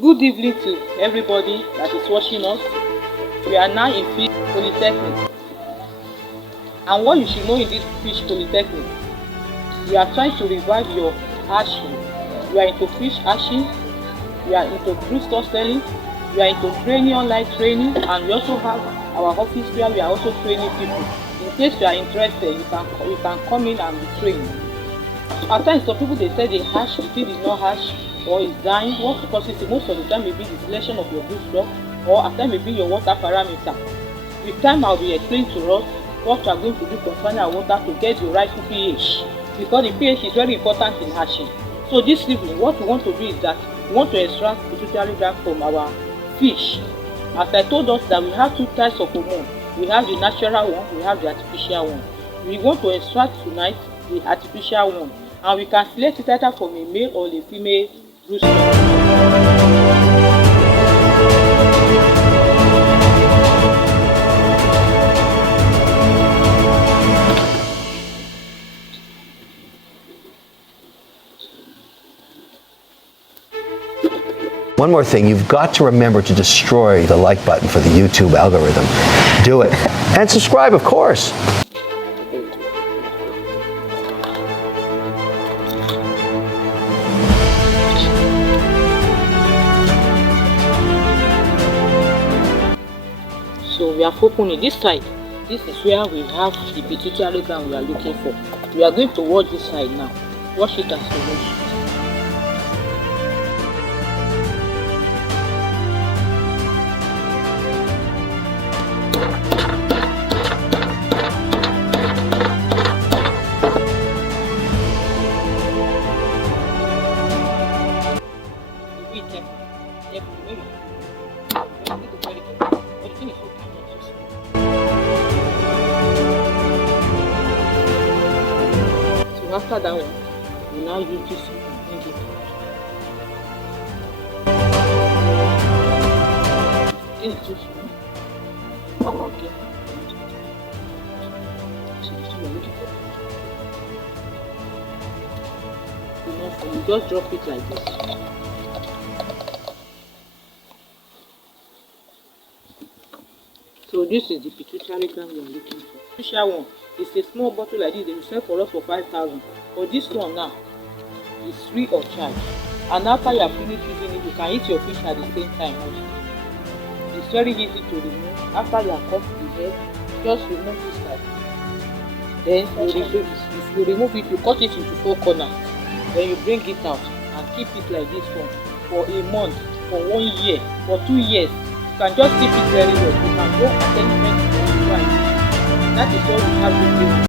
Good evening to everybody that is watching us. We are now in Fish Polytechnic. And what you should know in this Fish Polytechnic, we are trying to revive your hatching. We are into fish hatching, we are into cruise store selling, we are into training, online training, and we also have our office where we are also training people. In case you are interested, you can come in and be trained. At times, some people they say they hatch, the thing is not hatch, or is dying. What causes it? Most of the time may be the selection of your brood stock, or at times may be your water parameter. With time, I'll be explaining to us what we are going to do concerning our water to get the right pH, because the pH is very important in hatching. So this evening, what we want to do is that we want to extract pituitary gland from our fish. As I told us that we have two types of hormone. We have the natural one, we have the artificial one. We want to extract tonight the artificial one, and we can select it either from a male or a female brood stock. One more thing, you've got to remember to destroy the like button for the YouTube algorithm. Do it. And subscribe, of course. So we have opened this side. This is where we have the pituitary gland we are looking for. We are going to watch this side now. Watch it as we watch it. So after that one, we now use this and bring it out. This is too small. Okay. So this one we're looking for. Enough. You just drop it like this. So this is the pituitary gland we are looking for. The special one is a small bottle like this. They will sell for us for 5,000. But this one now is free of charge. And after you are finished using it, you can eat your fish at the same time also. It's very easy to remove. After you have cut the head, just remove this side. Then if you remove it, you cut it into 4 corners. Then you bring it out and keep it like this one for a month, for 1 year, for 2 years. You can just keep it very well. You can go at any point you want. That is all we have to do.